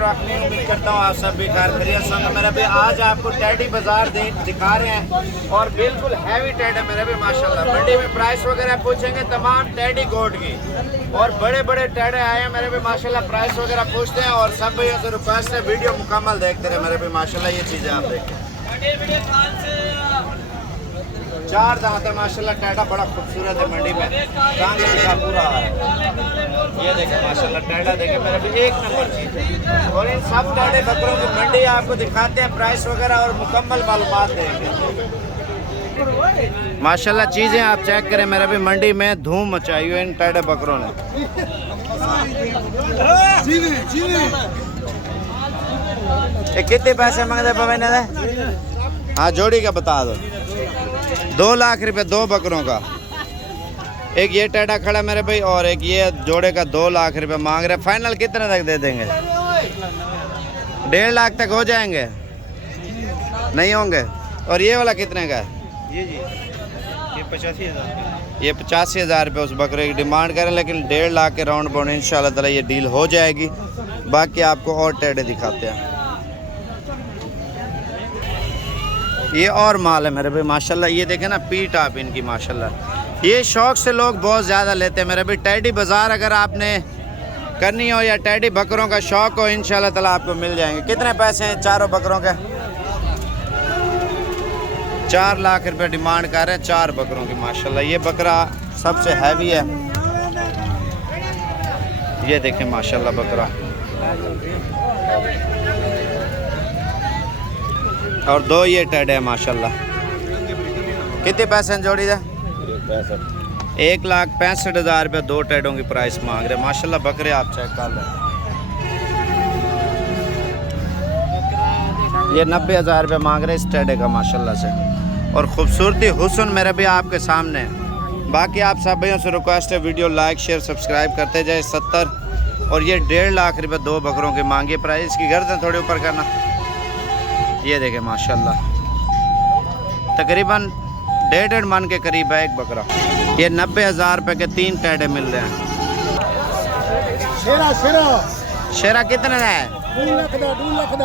रखनी। उम्मीद करता हूँ आप सब भी खैर खैरियत से होंगे मेरे भी। आज आपको टैडी बाजार दिखा रहे हैं और बिल्कुल हैवी टैड है मेरे भी माशाल्लाह। मंडी में प्राइस वगैरह पूछेंगे तमाम टैडी गोट की और बड़े बड़े टैडे आए हैं मेरे भी माशाल्लाह। प्राइस वगैरह पूछते हैं और सब भैया से रिक्वेस्ट है वीडियो मुकम्मल देखते रहे मेरे भी माशाल्लाह। ये चीज़ें आप देखें। 4 दांत है माशाल्लाह। टैडा बड़ा खूबसूरत है मंडी में, टांग का पूरा है। ये देखें माशाल्लाह टैडा देखें मेरे भी एक नंबर चीज़ है। और इन सब टैडे बकरों की मंडी आपको दिखाते हैं, प्राइस वगैरह और मुकम्मल मालूमात देंगे माशाल्लाह। चीज़ें आप चेक करें मेरे भी, मंडी में धूम मचाई हुई इन टैडे बकरों ने। कितने पैसे मांगते पवन? हाँ जोड़ी का बता दो। 2 लाख रुपए 2 बकरों का। एक ये टैडा खड़ा मेरे भाई और एक ये जोड़े का 2 लाख रुपए मांग रहे। फाइनल कितने तक दे देंगे? 1.5 लाख तक हो जाएंगे? नहीं होंगे। और ये वाला कितने का है? ये 85,000। ये 85,000 रुपये उस बकरे की डिमांड करें, लेकिन 1.5 लाख के राउंड बाउंड इंशाल्लाह ताला ये डील हो जाएगी। बाकी आपको और टैडे दिखाते हैं। ये और माल है मेरे भाई माशाल्लाह। ये देखें ना पीठ आप इनकी माशाल्लाह। ये शौक़ से लोग बहुत ज़्यादा लेते हैं मेरे भाई। टैडी बाज़ार अगर आपने करनी हो या टैडी बकरों का शौक़ हो इंशाल्लाह ताला आपको मिल जाएंगे। कितने पैसे हैं चारों बकरों के? 4 लाख रुपए डिमांड कर रहे हैं 4 बकरों की माशाल्लाह। ये बकरा सबसे हैवी है। ये देखें माशाल्लाह बकरा। और 2 ये टैडे है माशाल्लाह। कितने पैसे हैं जोड़ी दे? 1,65,000 रुपये 2 टैडों की प्राइस मांग रहे माशाल्लाह। बकरे आप चेक कर लें। ये 90,000 रुपये मांग रहे इस टैडे का माशाल्लाह से। और ख़ूबसूरती हुस्न मेरे भी आपके सामने है। बाकी आप सब भाइयों से रिक्वेस्ट है वीडियो लाइक शेयर सब्सक्राइब करते जाए। 70 और ये 1.5 लाख रुपये 2 बकरों की मांगी प्राइस की। गर्दन थोड़ी ऊपर करना। ये देखें माशाल्लाह तकरीबन 1.5 मन के करीब है एक बकरा। ये 90,000 रुपये के 3 टैडे मिल रहे हैं। शेरा कितने का है?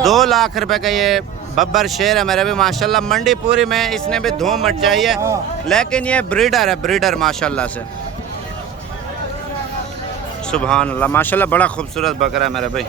2 लाख रुपए का ये बब्बर शेर है मेरे भी माशाल्लाह। मंडी पूरी में इसने भी धूम मचाई है, लेकिन ये ब्रीडर है, ब्रीडर माशाल्लाह से। सुभान अल्लाह माशाल्लाह बड़ा खूबसूरत बकरा है मेरे भाई।